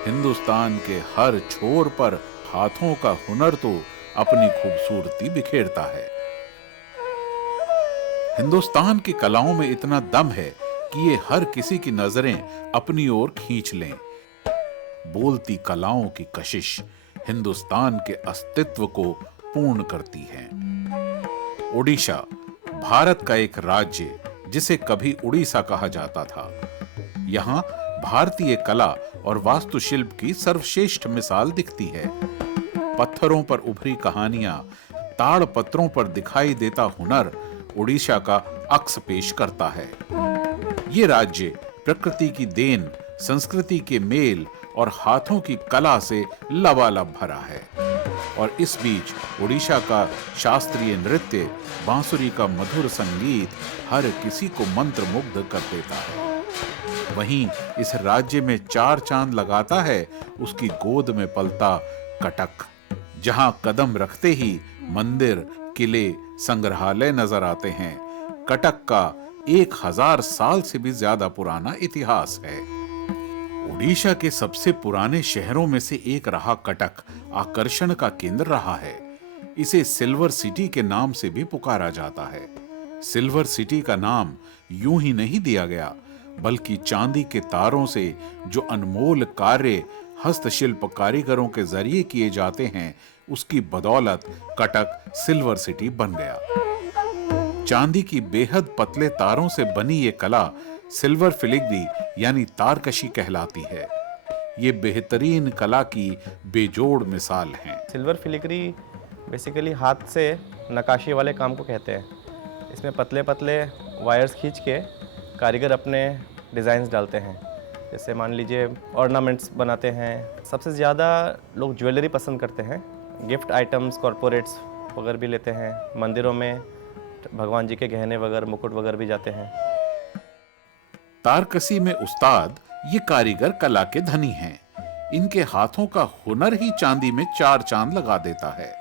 हिंदुस्तान के हर छोर पर हाथों का हुनर तो अपनी खूबसूरती बिखेरता है। हिंदुस्तान की कलाओं में इतना दम है कि ये हर किसी की नजरें अपनी ओर खींच लें। बोलती कलाओं की कशिश हिंदुस्तान के अस्तित्व को पूर्ण करती है। ओडिशा भारत का एक राज्य जिसे कभी उड़ीसा कहा जाता था। यहाँ भारतीय कला और वास्तुशिल्प की सर्वश्रेष्ठ मिसाल दिखती है। पत्थरों पर उभरी कहानियां, ताड़ पत्रों पर दिखाई देता हुनर ओडिशा का अक्स पेश करता है। ये राज्य प्रकृति की देन, संस्कृति के मेल और हाथों की कला से लबालब भरा है। और इस बीच ओडिशा का शास्त्रीय नृत्य, बांसुरी का मधुर संगीत हर किसी को मंत्रमुग्ध कर देता है। वहीं इस राज्य में चार चांद लगाता है उसकी गोद में पलता कटक, जहां कदम रखते ही मंदिर, किले, संग्रहालय नजर आते हैं। कटक का 1000 साल से भी ज्यादा पुराना इतिहास है। ओडिशा के सबसे पुराने शहरों में से एक रहा कटक आकर्षण का केंद्र रहा है। इसे सिल्वर सिटी के नाम से भी पुकारा जाता है। सिल्वर सिटी का नाम यूं ही नहीं दिया गया, बल्कि चांदी के तारों से जो अनमोल कार्य हस्तशिल्प कारीगरों के जरिए किए जाते हैं, उसकी बदौलत कटक सिल्वर सिटी बन गया। चांदी की बेहद पतले तारों से बनी ये कला सिल्वर फिलिग्री यानी तारकशी कहलाती है। ये बेहतरीन कला की बेजोड़ मिसाल है। सिल्वर फिलिग्री बेसिकली हाथ से नक्काशी वाले काम को कहते हैं। इसमें पतले पतले वायर्स खींच के कारीगर अपने डिज़ाइंस डालते हैं। जैसे मान लीजिए ऑर्नामेंट्स बनाते हैं। सबसे ज़्यादा लोग ज्वेलरी पसंद करते हैं। गिफ्ट आइटम्स, कॉरपोरेट्स वगैरह भी लेते हैं। मंदिरों में भगवान जी के गहने वगैरह, मुकुट वगैरह भी जाते हैं। तारकसी में उस्ताद ये कारीगर कला के धनी हैं। इनके हाथों का हुनर ही चांदी में चार चांद लगा देता है।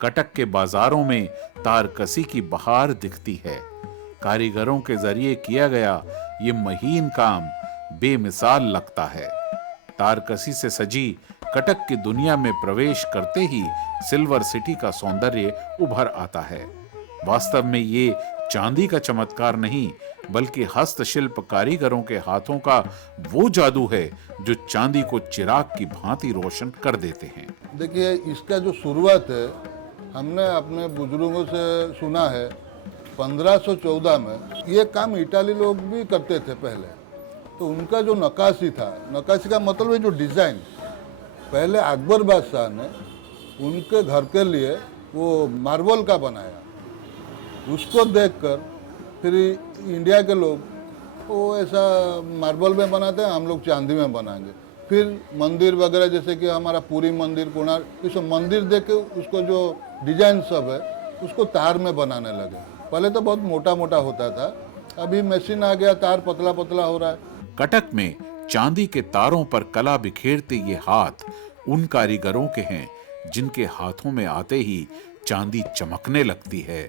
कटक के बाजारों में तारकसी की बहार दिखती है। कारीगरों के जरिए किया गया ये महीन काम बेमिसाल लगता है। तारकसी से सजी कटक की दुनिया में प्रवेश करते ही सिल्वर सिटी का सौंदर्य उभर आता है। वास्तव में ये चांदी का चमत्कार नहीं, बल्कि हस्तशिल्प कारीगरों के हाथों का वो जादू है जो चांदी को चिराग की भांति रोशन कर देते हैं। देखिए, इसका जो शुरुआत है, हमने अपने बुजुर्गों से सुना है 1514 में ये काम इटाली लोग भी करते थे पहले। तो उनका जो नक्काशी था, नक्काशी का मतलब है जो डिज़ाइन, पहले अकबर बादशाह ने उनके घर के लिए वो मार्बल का बनाया। उसको देखकर फिर इंडिया के लोग वो ऐसा मार्बल में बनाते हैं, हम लोग चांदी में बनाएंगे। फिर मंदिर वगैरह जैसे कि हमारा पूरी मंदिर, कोणार्क, ये सब मंदिर देख के उसको जो डिजाइन सब है उसको तार में बनाने लगे। पहले तो बहुत मोटा मोटा होता था, अभी मशीन आ गया, तार पतला पतला हो रहा है। कटक में चांदी के तारों पर कला बिखेरते ये हाथ उन कारीगरों के हैं जिनके हाथों में आते ही चांदी चमकने लगती है।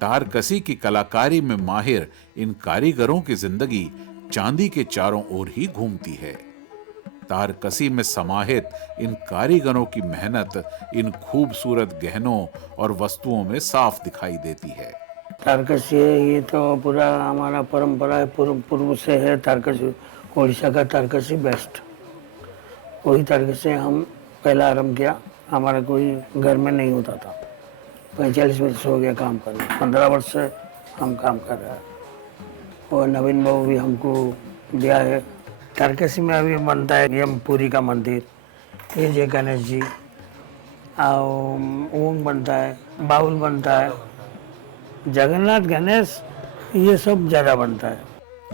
तारकसी की कलाकारी में माहिर इन कारीगरों की जिंदगी चांदी के चारों ओर ही घूमती है। तारकसी में समाहित इन कारीगरों की मेहनत इन खूबसूरत गहनों और वस्तुओं में साफ दिखाई देती है। तारकसी है, ये तो पूरा हमारा परंपरा है, पूर्व से है। तारकसी उड़ीसा का तारकसी बेस्ट, वही तारकसी हम पहला आरंभ किया। हमारा कोई घर में नहीं होता था। 45 वर्ष हो गया काम करने, 15 वर्ष से हम काम कर रहे हैं। और नवीन बाबू भी हमको दिया है। तारकसी में अभी बनता है यम पुरी का मंदिर, ये जय गणेश जी, और ओम बनता है, बाउल बनता है, जगन्नाथ गणेश, ये सब ज़्यादा बनता है।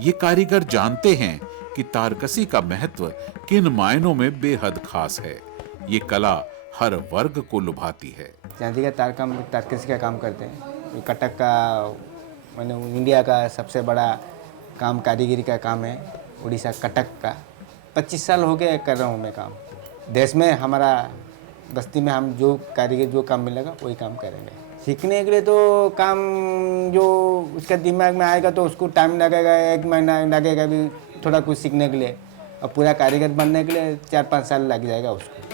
ये कारीगर जानते हैं कि तारकसी का महत्व किन मायनों में बेहद खास है। ये कला हर वर्ग को लुभाती है। चांदी का तारकसी का काम करते हैं। ये कटक का मैंने इंडिया का सबसे बड़ा काम, कारीगरी का काम है। उड़ीसा कटक का 25 साल हो गए कर रहा हूँ मैं काम। देश में हमारा बस्ती में हम जो कारीगर जो काम मिलेगा वही काम करेंगे। सीखने के लिए तो काम जो उसका दिमाग में आएगा तो उसको टाइम लगेगा, 1 महीना लगेगा भी थोड़ा कुछ सीखने के लिए। और पूरा कारीगर बनने के लिए 4-5 साल लग जाएगा उसको।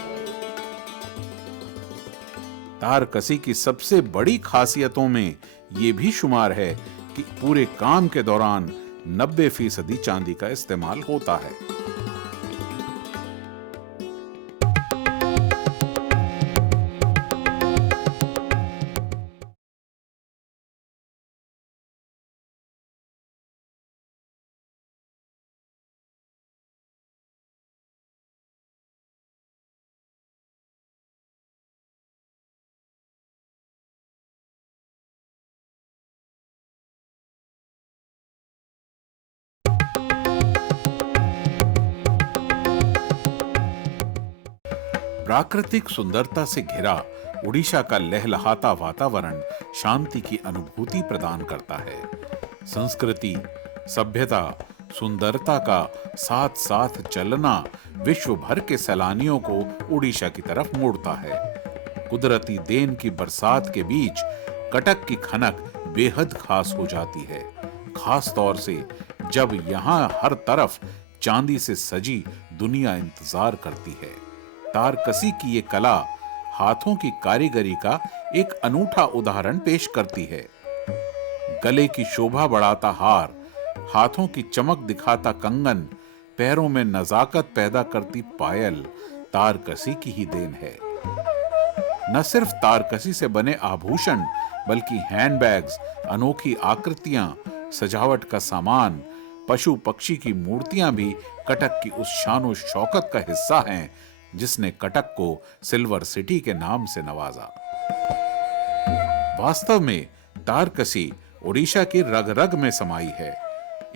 तारकसी की सबसे बड़ी खासियतों में ये भी शुमार है कि पूरे काम के दौरान 90% चांदी का इस्तेमाल होता है। प्राकृतिक सुंदरता से घिरा उड़ीसा का लहलहाता वातावरण शांति की अनुभूति प्रदान करता है। संस्कृति, सभ्यता, सुंदरता का साथ साथ चलना विश्व भर के सैलानियों को उड़ीसा की तरफ मोड़ता है। कुदरती देन की बरसात के बीच कटक की खनक बेहद खास हो जाती है, खास तौर से जब यहाँ हर तरफ चांदी से सजी दुनिया इंतजार करती है। तारकसी की ये कला हाथों की कारीगरी का एक अनूठा उदाहरण पेश करती है। गले की शोभा बढ़ाता हार, हाथों की चमक दिखाता कंगन, पैरों में नजाकत पैदा करती पायल तारकसी की ही देन है। न सिर्फ तारकसी से बने आभूषण बल्कि हैंडबैग्स, अनोखी आकृतियां, सजावट का सामान, पशु पक्षी की मूर्तियां भी कटक की उस शानो शौकत का हिस्सा हैं जिसने कटक को सिल्वर सिटी के नाम से नवाजा। वास्तव में तारकसी ओडिशा की रग रग में समाई है।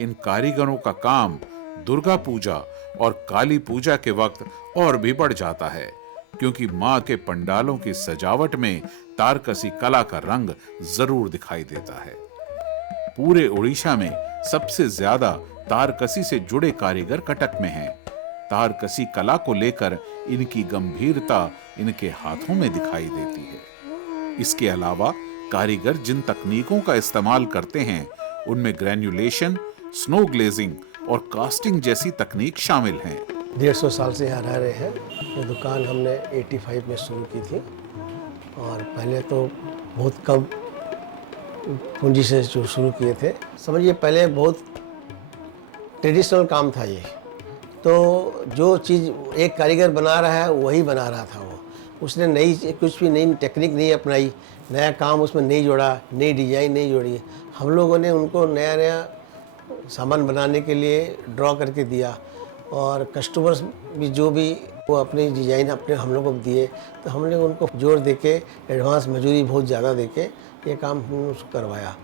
इन कारीगरों का काम दुर्गा पूजा और काली पूजा के वक्त और भी बढ़ जाता है, क्योंकि मां के पंडालों की सजावट में तारकसी कला का रंग जरूर दिखाई देता है। पूरे ओडिशा में सबसे ज्यादा तारकसी से जुड़े कारीगर कटक में हैं। तारकसी कला को लेकर इनकी गंभीरता इनके हाथों में दिखाई देती है। इसके अलावा कारीगर जिन तकनीकों का इस्तेमाल करते हैं उनमें ग्रेन्युलेशन, स्नो ग्लेजिंग और कास्टिंग जैसी तकनीक शामिल हैं। 150 साल से यहाँ रह रहे हैं। ये दुकान हमने 85 में शुरू की थी और पहले तो बहुत कम पूंजी से जो शुरू किए थे। समझिए पहले बहुत ट्रेडिशनल काम था ये, तो जो चीज़ एक कारीगर बना रहा है वही बना रहा था वो। उसने कुछ भी नई टेक्निक नहीं अपनाई, नया काम उसमें नहीं जोड़ा, नई डिज़ाइन नहीं जोड़ी। हम लोगों ने उनको नया नया सामान बनाने के लिए ड्रॉ करके दिया और कस्टमर्स भी जो भी वो अपनी डिज़ाइन अपने हम लोगों को दिए, तो हमने उनको जोर देके एडवांस मजूरी बहुत ज़्यादा देके ये काम हमने उसको करवाया।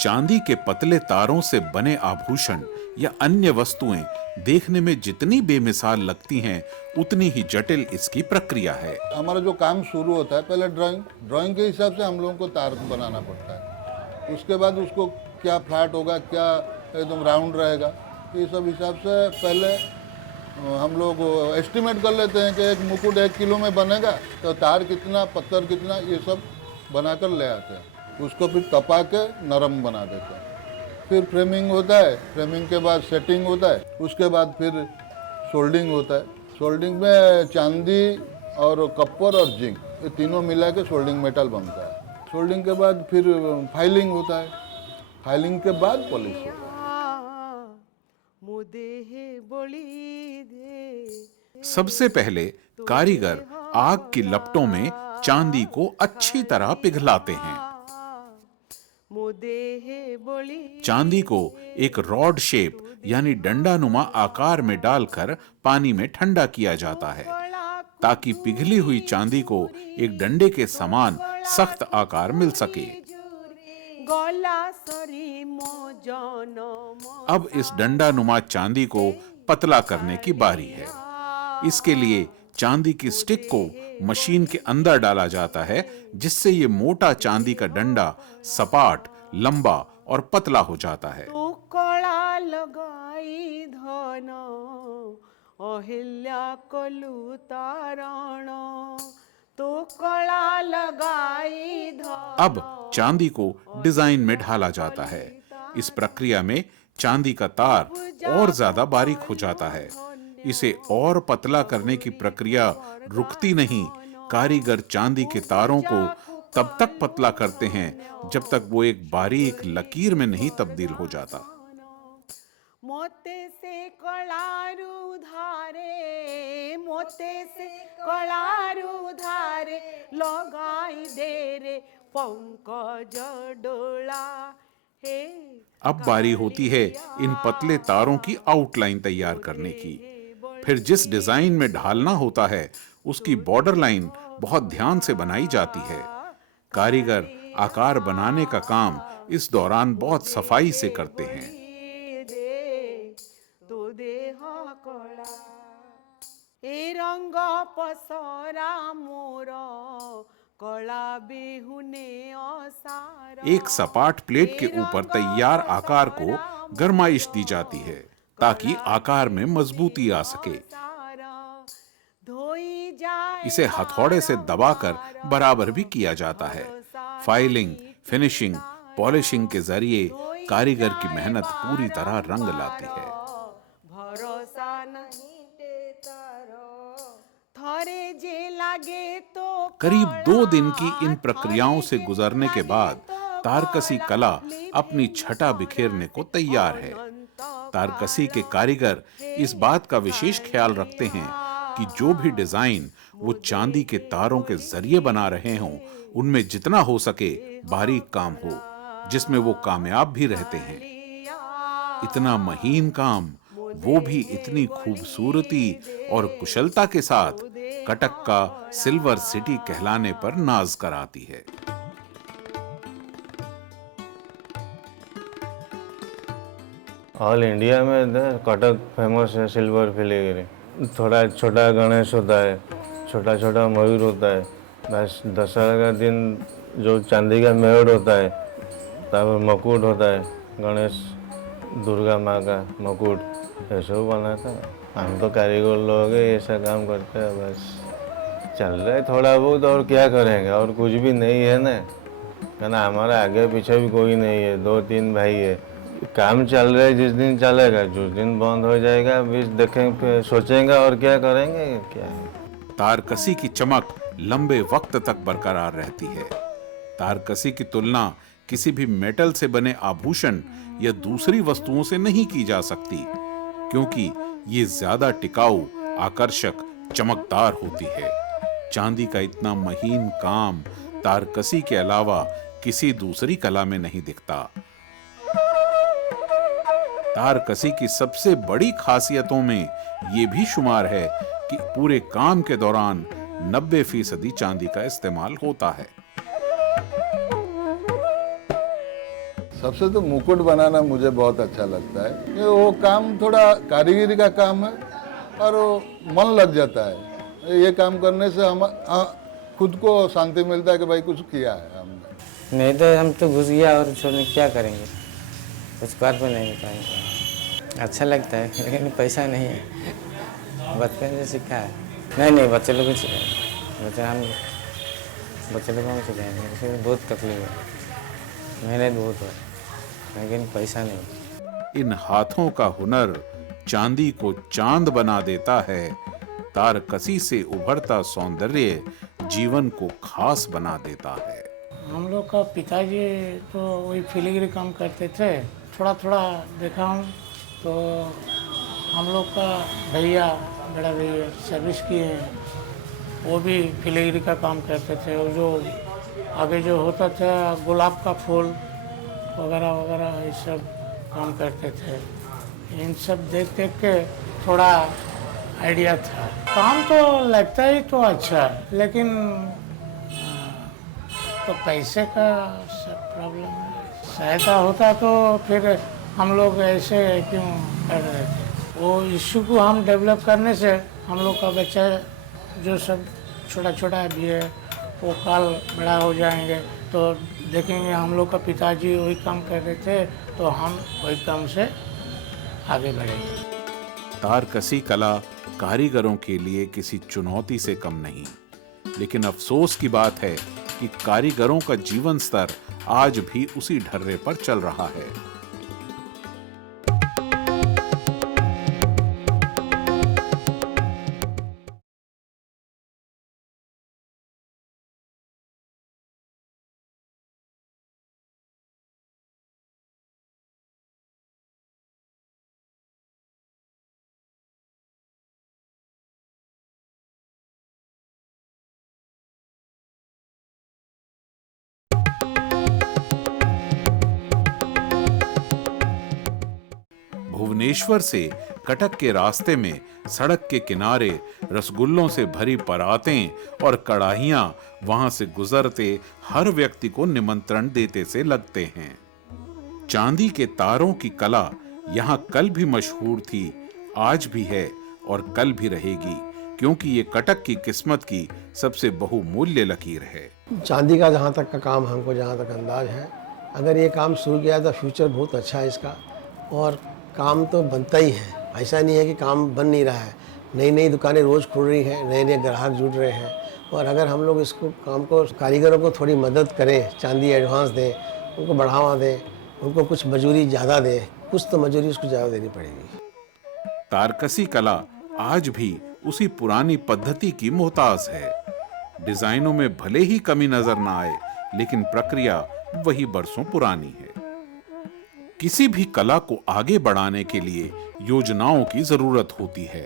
चांदी के पतले तारों से बने आभूषण या अन्य वस्तुएं देखने में जितनी बेमिसाल लगती हैं, उतनी ही जटिल इसकी प्रक्रिया है। हमारा जो काम शुरू होता है पहले ड्राइंग के हिसाब से हम लोगों को तार बनाना पड़ता है। उसके बाद उसको क्या फ्लैट होगा, क्या एकदम राउंड रहेगा, ये सब हिसाब से पहले हम लोग एस्टिमेट कर लेते हैं कि एक मुकुट 1 किलो में बनेगा तो तार कितना, पत्थर कितना, ये सब बनाकर ले आते हैं। उसको फिर तपा के नरम बना देते हैं। फिर फ्रेमिंग होता है, फ्रेमिंग के बाद सेटिंग होता है, उसके बाद फिर सोल्डिंग होता है। सोल्डिंग में चांदी और कॉपर और जिंक ये तीनों मिला के सोल्डिंग मेटल बनता है। सोल्डिंग के बाद फिर फाइलिंग होता है, फाइलिंग के बाद पॉलिश होता है। सबसे पहले कारीगर आग की लपटों में चांदी को अच्छी तरह पिघलाते हैं। चांदी को एक रॉड शेप यानी डंडानुमा आकार में डालकर पानी में ठंडा किया जाता है, ताकि पिघली हुई चांदी को एक डंडे के समान सख्त आकार मिल सके। अब इस डंडानुमा चांदी को पतला करने की बारी है। इसके लिए चांदी की स्टिक को मशीन के अंदर डाला जाता है, जिससे ये मोटा चांदी का डंडा सपाट, लंबा और पतला हो जाता है। अब चांदी को डिजाइन में ढाला जाता है। इस प्रक्रिया में चांदी का तार और ज्यादा बारीक हो जाता है। इसे और पतला करने की प्रक्रिया रुकती नहीं। कारीगर चांदी के तारों को तब तक पतला करते हैं जब तक वो एक बारीक लकीर में नहीं तब्दील हो जाता। मोते से कळारू धारे, मोते से कळारू धारे, लगाई दे रे पंकज डोळा। हे अब बारी होती है इन पतले तारों की आउटलाइन तैयार करने की। फिर जिस डिजाइन में ढालना होता है उसकी बॉर्डर लाइन बहुत ध्यान से बनाई जाती है। कारीगर आकार बनाने का काम इस दौरान बहुत सफाई से करते हैं। तो देह कळा ए रंग पसरा मोर कळा बेहुने असारा। एक सपाट प्लेट के ऊपर तैयार आकार को गरमाइश दी जाती है ताकि आकार में मजबूती आ सके। इसे हथौड़े से दबाकर बराबर भी किया जाता है। फाइलिंग, फिनिशिंग, पॉलिशिंग के जरिए कारीगर की मेहनत पूरी तरह रंग लाती है। भरोसा नहीं तेरो थोरे जे लागे तो करीब 2 दिन की इन प्रक्रियाओं से गुजरने के बाद तारकसी कला अपनी छटा बिखेरने को तैयार है। तारकसी के कारीगर इस बात का विशेष ख्याल रखते हैं कि जो भी डिजाइन वो चांदी के तारों के जरिए बना रहे हों उनमें जितना हो सके बारीक काम हो, जिसमें वो कामयाब भी रहते हैं। इतना महीन काम, वो भी इतनी खूबसूरती और कुशलता के साथ, कटक का सिल्वर सिटी कहलाने पर नाज कराती है। ऑल इंडिया में इधर कटक फेमस है सिल्वर फिलीग्री। थोड़ा छोटा गणेश होता है, छोटा छोटा मयूर होता है। बस दशहरा का दिन जो चांदी का मेड़ होता है, तब मुकुट होता है, गणेश दुर्गा माँ का मुकुट, ये सब बनाता है। हम तो कारीगर लोग हैं, ऐसा काम करते हैं। बस चल रहा है थोड़ा बहुत, और क्या करेंगे, और कुछ भी नहीं है ना, कहना हमारा आगे पीछे भी कोई नहीं है, 2-3 भाई है। काम चल रहा है, जिस दिन चलेगा, जिस दिन बंद हो जाएगा, बीच देखेंगे, सोचेंगे और क्या करेंगे, क्या है। तारकसी की चमक लंबे वक्त तक बरकरार रहती है। तारकसी की तुलना किसी भी मेटल से बने आभूषण या दूसरी वस्तुओं से नहीं की जा सकती, क्योंकि ये ज्यादा टिकाऊ, आकर्षक, चमकदार होती है। चांदी का इतना महीन काम तारकसी के अलावा किसी दूसरी कला में नहीं दिखता। तारकसी की सबसे बड़ी खासियतों में ये भी शुमार है कि पूरे काम के दौरान 90% चांदी का इस्तेमाल होता है। सबसे तो मुकुट बनाना मुझे बहुत अच्छा लगता है। ये वो काम थोड़ा कारीगरी का काम है और वो मन लग जाता है। ये काम करने से हम खुद को शांति मिलता है कि भाई कुछ किया है हमने। नहीं तो हम तो घुस गया और छोड़ने क्या करेंगे, कुछ कर भी नहीं पाएंगे। अच्छा लगता है लेकिन पैसा नहीं है, बचपन से सीखा है। नहीं बच्चे लोग बच्चे लोगों को सिखाएंगे, इसमें बहुत तकलीफ है, मेहनत बहुत है, लेकिन पैसा नहीं। इन हाथों का हुनर चांदी को चांद बना देता है। तारकसी से उभरता सौंदर्य जीवन को खास बना देता है। हम लोग का पिताजी तो वही फिलीग्री काम करते थे, थोड़ा थोड़ा देखा हूँ। तो हम लोग का भैया, बड़ा भैया सर्विस किए हैं, वो भी फिलीग्री का काम करते थे। और जो आगे जो होता था गुलाब का फूल वगैरह वगैरह ये सब काम करते थे। इन सब देख देख के थोड़ा आइडिया था। काम तो लगता ही तो अच्छा है, लेकिन तो पैसे का सब प्रॉब्लम है। सहायता होता तो फिर हम लोग ऐसे क्यों कर रहे थे। वो इश्यू को हम डेवलप करने से हम लोग का बच्चा जो सब छोटा छोटा भी है वो कल बड़ा हो जाएंगे तो देखेंगे हम लोग का पिताजी वही काम कर रहे थे तो हम वही काम से आगे बढ़ेंगे। तारकसी कला कारीगरों के लिए किसी चुनौती से कम नहीं, लेकिन अफसोस की बात है कि कारीगरों का जीवन स्तर आज भी उसी ढर्रे पर चल रहा है। भुवनेश्वर से कटक के रास्ते में सड़क के किनारे रसगुल्लों से भरी परातें और कड़ाहियां वहां से गुजरते हर व्यक्ति को निमंत्रण देते से लगते हैं। चांदी के तारों की कला यहाँ कल भी मशहूर थी, आज भी है और कल भी रहेगी, क्योंकि ये कटक की किस्मत की सबसे बहुमूल्य लकीर है। चांदी का जहाँ तक का काम हमको जहाँ तक अंदाज है, अगर ये काम शुरू किया तो फ्यूचर बहुत अच्छा है इसका, और काम तो बनता ही है। ऐसा नहीं है कि काम बन नहीं रहा है, नई नई दुकानें रोज़ खुल रही हैं, नए नए ग्राहक जुड़ रहे हैं। और अगर हम लोग इसको काम को कारीगरों को थोड़ी मदद करें, चांदी एडवांस दें, उनको बढ़ावा दें, उनको कुछ मजूरी ज़्यादा दें, कुछ तो मजूरी उसको ज़्यादा देनी पड़ेगी। तारकसी कला आज भी उसी पुरानी पद्धति की मोहताज है। डिजाइनों में भले ही कमी नजर न आए, लेकिन प्रक्रिया वही बरसों पुरानी है। किसी भी कला को आगे बढ़ाने के लिए योजनाओं की जरूरत होती है।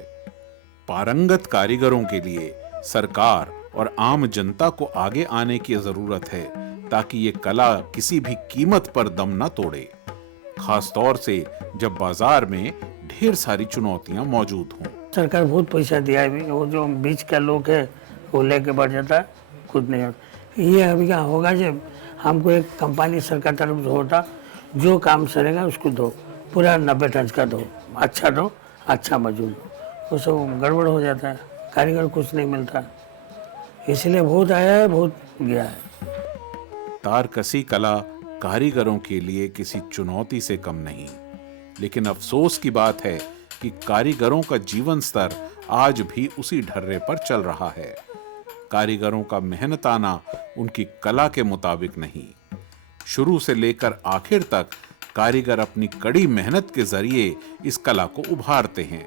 पारंगत कारीगरों के लिए सरकार और आम जनता को आगे आने की जरूरत है, ताकि ये कला किसी भी कीमत पर दम न तोड़े, खासतौर से जब बाजार में ढेर सारी चुनौतियां मौजूद हों। सरकार बहुत पैसा दिया है, वो जो बीच का लोग है वो लेके बढ़ जाता है, खुद नहीं होता। ये अभी क्या होगा जब हमको एक कंपनी सरकार तरफ से होता, जो काम सरेगा उसको दो, पूरा 90 टन का दो, अच्छा मजदूर दो, वो सब गड़बड़ हो जाता है, कारीगर कुछ नहीं मिलता। इसलिए बहुत आया है, बहुत गया है। तारकसी कला कारीगरों के लिए किसी चुनौती से कम नहीं, लेकिन अफसोस की बात है कि कारीगरों का जीवन स्तर आज भी उसी ढर्रे पर चल रहा है। कारीगरों का मेहनताना उनकी कला के मुताबिक नहीं। शुरू से लेकर आखिर तक कारीगर अपनी कड़ी मेहनत के जरिए इस कला को उभारते हैं,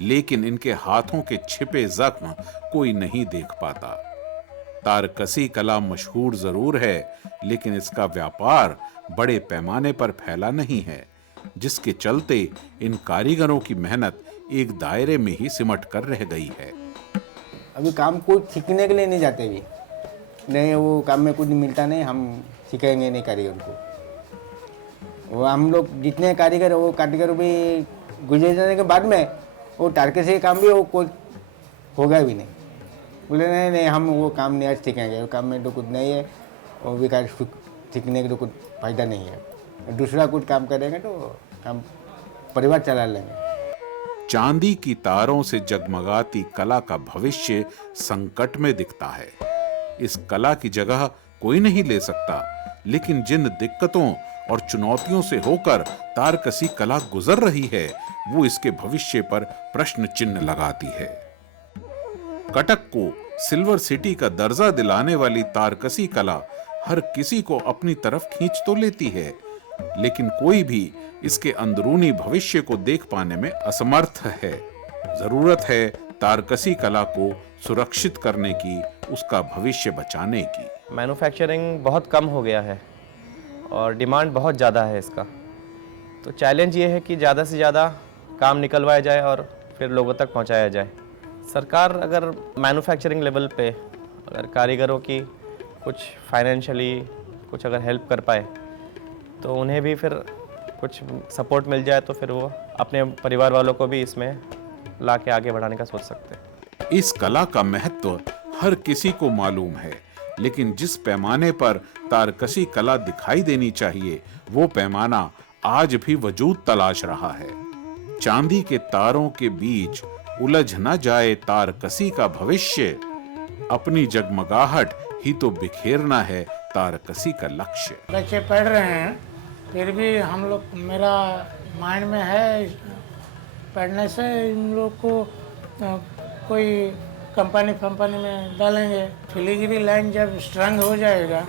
लेकिन इनके हाथों के छिपे जख्म कोई नहीं देख पाता। तारकसी कला मशहूर जरूर है, लेकिन इसका व्यापार बड़े पैमाने पर फैला नहीं है, जिसके चलते इन कारीगरों की मेहनत एक दायरे में ही सिमट कर रह गई है। अभी काम कोई सीखने के लिए नहीं जाते भी नहीं, वो काम में कुछ मिलता नहीं, हम सिखाएंगे नहीं कारीगर को। वो हम लोग जितने कारीगर वो कारीगर भी गुजर जाने के बाद में वो तारकसी काम भी वो कोई होगा भी नहीं। बोले नहीं हम वो काम नहीं आज सीखेंगे, वो काम में तो कुछ नहीं है, वो भी कार्य सीखने के तो कुछ फायदा नहीं है। दूसरा कुछ काम करेंगे तो हम परिवार चला लेंगे। चांदी की तारों से जगमगाती कला का भविष्य संकट में दिखता है। इस कला की जगह कोई नहीं ले सकता, लेकिन जिन दिक्कतों और चुनौतियों से होकर तारकसी कला गुजर रही है, वो इसके भविष्य पर प्रश्न चिन्ह लगाती है। कटक को सिल्वर सिटी का दर्जा दिलाने वाली तारकसी कला हर किसी को अपनी तरफ खींच तो लेती है, लेकिन कोई भी इसके अंदरूनी भविष्य को देख पाने में असमर्थ है। जरूरत है तारकसी कला को सुरक्षित करने की, उसका भविष्य बचाने की। मैन्युफैक्चरिंग बहुत कम हो गया है और डिमांड बहुत ज़्यादा है इसका। तो चैलेंज ये है कि ज़्यादा से ज़्यादा काम निकलवाया जाए और फिर लोगों तक पहुंचाया जाए। सरकार अगर मैन्युफैक्चरिंग लेवल पे अगर कारीगरों की कुछ फाइनेंशियली कुछ अगर हेल्प कर पाए तो उन्हें भी फिर कुछ सपोर्ट मिल जाए, तो फिर वो अपने परिवार वालों को भी इसमें ला के आगे बढ़ाने का सोच सकते हैं। इस कला का महत्व हर किसी को मालूम है, लेकिन जिस पैमाने पर तारकसी कला दिखाई देनी चाहिए, वो पैमाना आज भी वजूद तलाश रहा है। चांदी के तारों के बीच उलझ न जाए तारकसी का भविष्य, अपनी जगमगाहट ही तो बिखेरना है तारकसी का लक्ष्य। बच्चे पढ़ रहे हैं, फिर भी हम लोग, मेरा माइंड में है पढ़ने से इन लोग को कोई कंपनी में डालेंगे। फिलीगिरी लाइन जब स्ट्रांग हो जाएगा,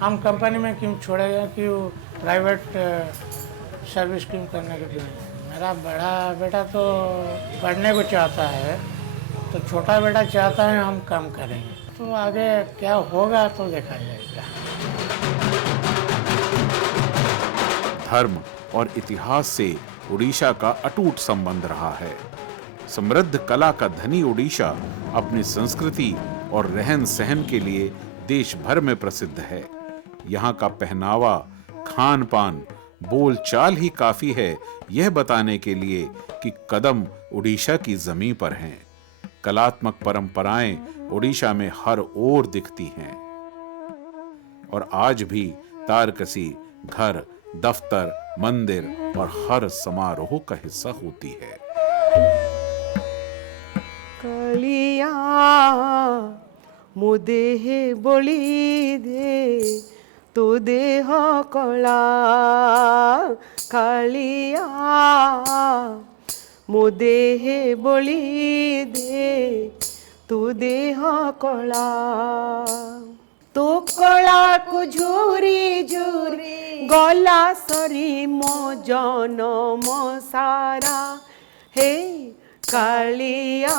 हम कंपनी में क्यों छोड़ेगा कि वो प्राइवेट सर्विस क्यों करने के लिए। मेरा बड़ा बेटा तो पढ़ने को चाहता है, तो छोटा बेटा चाहता है हम काम करेंगे, तो आगे क्या होगा तो देखा जाएगा। धर्म और इतिहास से उड़ीसा का अटूट संबंध रहा है। समृद्ध कला का धनी उड़ीसा अपनी संस्कृति और रहन सहन के लिए देश भर में प्रसिद्ध है। यहाँ का पहनावा, खान पान, बोलचाल ही काफी है यह बताने के लिए कि कदम उड़ीसा की जमीन पर हैं। कलात्मक परंपराएं उड़ीसा में हर ओर दिखती हैं और आज भी तारकसी घर, दफ्तर, मंदिर और हर समारोह का हिस्सा होती है। कलिया मो देह बलि दे तो देह कला, कालिया मो देह बलि दे तो देह कला, तो कला को झूरी झूरी गला सरी मो जनम सारा, हे कालिया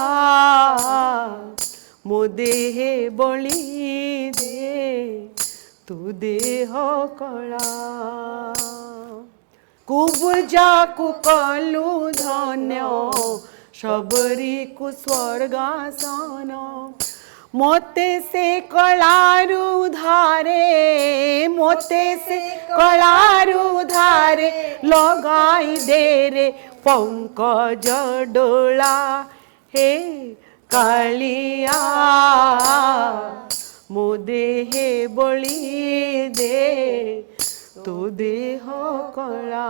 मो देह बलि दे तू देह कला, कुबुजा को कलु धन्य सबरी को स्वर्गासन, मोते से कलारु धारे, मोते से कलारु धारे लगाई दे रे पंकज डोला, हे कालिया मो देह बलि दे तो देह कला।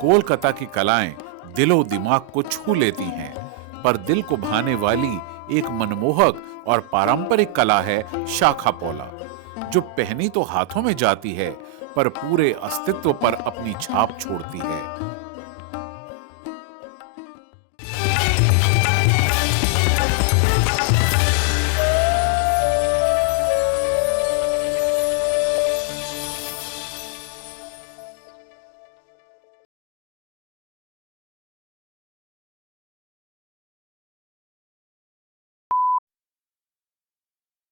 कोलकाता की कलाएं दिलो दिमाग को छू लेती हैं, पर दिल को भाने वाली एक मनमोहक और पारंपरिक कला है शाखा पोला, जो पहनी तो हाथों में जाती है पर पूरे अस्तित्व पर अपनी छाप छोड़ती है।